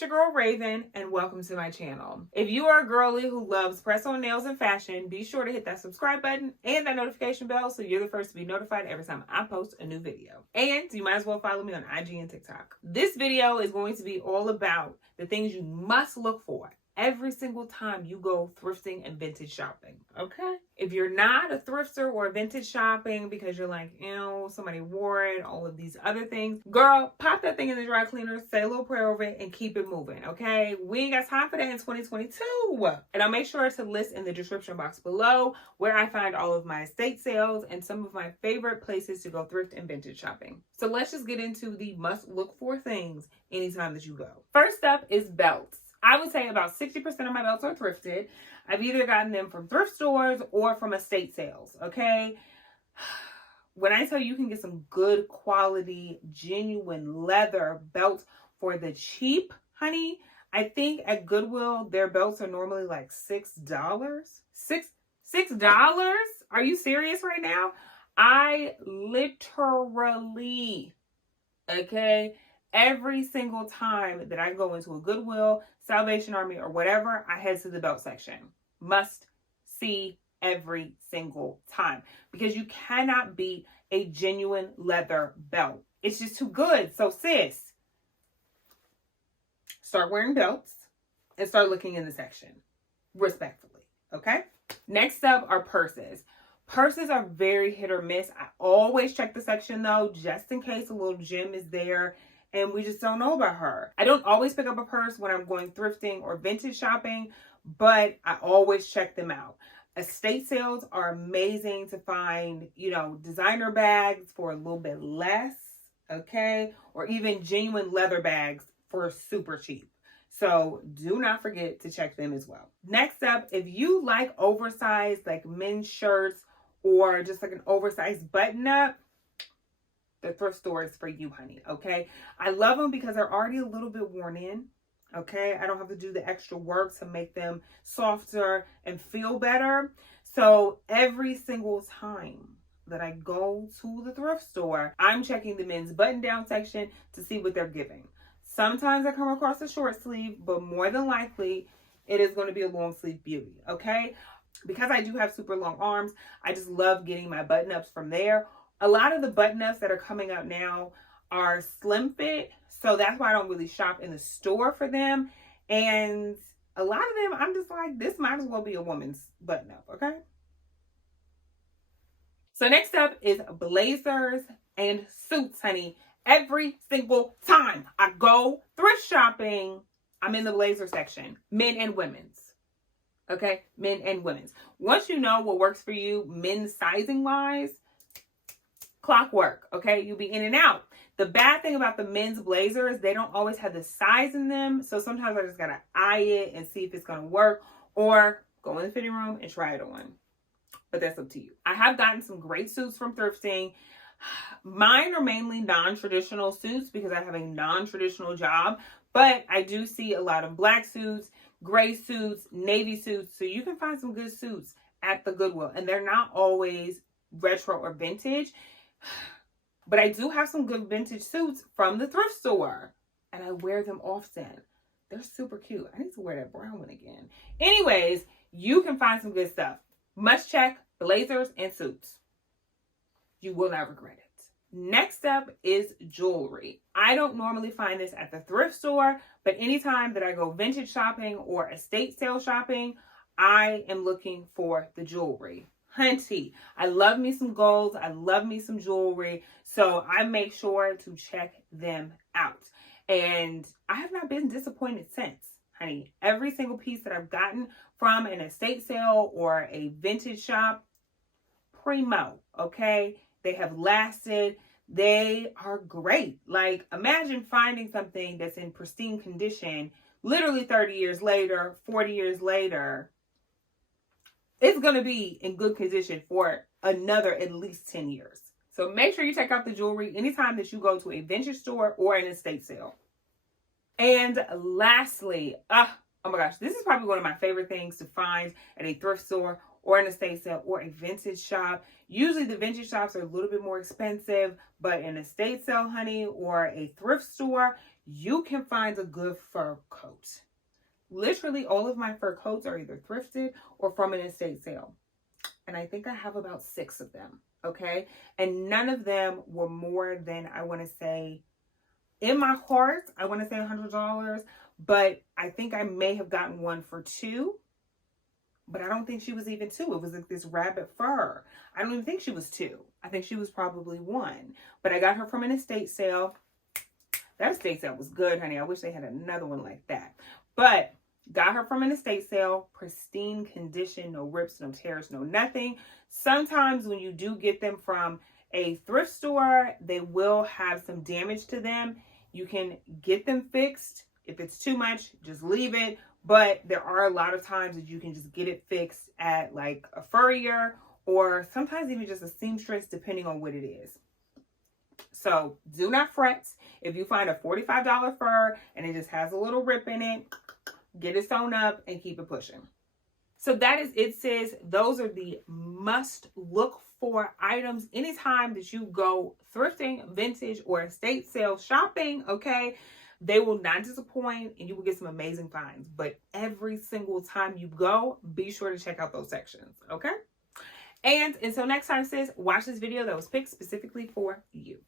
It's your girl Raven, and welcome to my channel. If you are a girly who loves press-on nails and fashion, be sure to hit that subscribe button and that notification bell so you're the first to be notified every time I post a new video. And you might as well follow me on IG and TikTok. This video is going to be all about the things you must look for every single time you go thrifting and vintage shopping, okay? If you're not a thrifter or vintage shopping because you're like, ew, somebody wore it, all of these other things, girl, pop that thing in the dry cleaner, say a little prayer over it, and keep it moving, okay? We ain't got time for that in 2022. And I'll make sure to list in the description box below where I find all of my estate sales and some of my favorite places to go thrift and vintage shopping. So let's just get into the must look for things anytime that you go. First up is belts. I would say about 60% of my belts are thrifted. I've either gotten them from thrift stores or from estate sales, okay? When I tell you can get some good quality, genuine leather belts for the cheap, honey, I think at Goodwill, their belts are normally like $6. $6? Are you serious right now? I literally, okay, every single time that I go into a Goodwill, Salvation Army, or whatever, I head to the belt section. Must see every single time. Because you cannot beat a genuine leather belt. It's just too good. So sis, start wearing belts and start looking in the section. Respectfully, okay? Next up are purses. Purses are very hit or miss. I always check the section though, just in case a little gem is there and we just don't know about her. I don't always pick up a purse when I'm going thrifting or vintage shopping, but I always check them out. Estate sales are amazing to find, you know, designer bags for a little bit less, okay? Or even genuine leather bags for super cheap. So do not forget to check them as well. Next up, if you like oversized, like men's shirts or just like an oversized button up, the thrift store is for you, honey, okay? I love them because they're already a little bit worn in, okay? I don't have to do the extra work to make them softer and feel better. So every single time that I go to the thrift store, I'm checking the men's button-down section to see what they're giving. Sometimes I come across a short sleeve, but more than likely, it is going to be a long sleeve beauty, okay? Because I do have super long arms, I just love getting my button-ups from there. A lot of the button-ups that are coming out now are slim fit, so that's why I don't really shop in the store for them. And a lot of them, I'm just like, this might as well be a woman's button-up, okay? So next up is blazers and suits, honey. Every single time I go thrift shopping, I'm in the blazer section, men and women's. Okay, men and women's. Once you know what works for you, men's sizing wise, clockwork, okay? You'll be in and out. The bad thing about the men's blazers, they don't always have the size in them. So sometimes I just got to eye it and see if it's going to work or go in the fitting room and try it on. But that's up to you. I have gotten some great suits from thrifting. Mine are mainly non-traditional suits because I have a non-traditional job. But I do see a lot of black suits, gray suits, navy suits. So you can find some good suits at the Goodwill. And they're not always retro or vintage. But I do have some good vintage suits from the thrift store. And I wear them often. They're super cute. I need to wear that brown one again. Anyways, you can find some good stuff. Must check blazers and suits. You will not regret it. Next up is jewelry. I don't normally find this at the thrift store, but anytime that I go vintage shopping or estate sale shopping, I am looking for the jewelry. Hunty, I love me some golds. I love me some jewelry. So I make sure to check them out. And I have not been disappointed since, honey. Every single piece that I've gotten from an estate sale or a vintage shop, primo, okay? They have lasted. They are great. Like, imagine finding something that's in pristine condition, literally 30 years later, 40 years later. It's going to be in good condition for another at least 10 years. So make sure you check out the jewelry anytime that you go to a vintage store or an estate sale. And lastly, oh my gosh, this is probably one of my favorite things to find at a thrift store or an estate sale or a vintage shop. Usually the vintage shops are a little bit more expensive, but an estate sale, honey, or a thrift store, you can find a good fur coat. Literally all of my fur coats are either thrifted or from an estate sale. And I think I have about 6 of them, okay? And none of them were more than, I want to say, in my heart, I want to say $100, but I think I may have gotten one for $2, but I don't think she was even $2. It was like this rabbit fur. I don't even think she was $2. I think she was probably $1, but I got her from an estate sale. That estate sale was good, honey. I wish they had another one like that, but got her from an estate sale, pristine condition, no rips, no tears, no nothing. Sometimes when you do get them from a thrift store, they will have some damage to them. You can get them fixed. If it's too much, just leave it. But there are a lot of times that you can just get it fixed at like a furrier or sometimes even just a seamstress, depending on what it is. So do not fret. If you find a $45 fur and it just has a little rip in it, get it sewn up and keep it pushing. So that is it, sis. Those are the must look for items anytime that you go thrifting, vintage, or estate sale shopping, okay? They will not disappoint and you will get some amazing finds. But every single time you go, be sure to check out those sections, okay? And until next time, sis, watch this video that was picked specifically for you.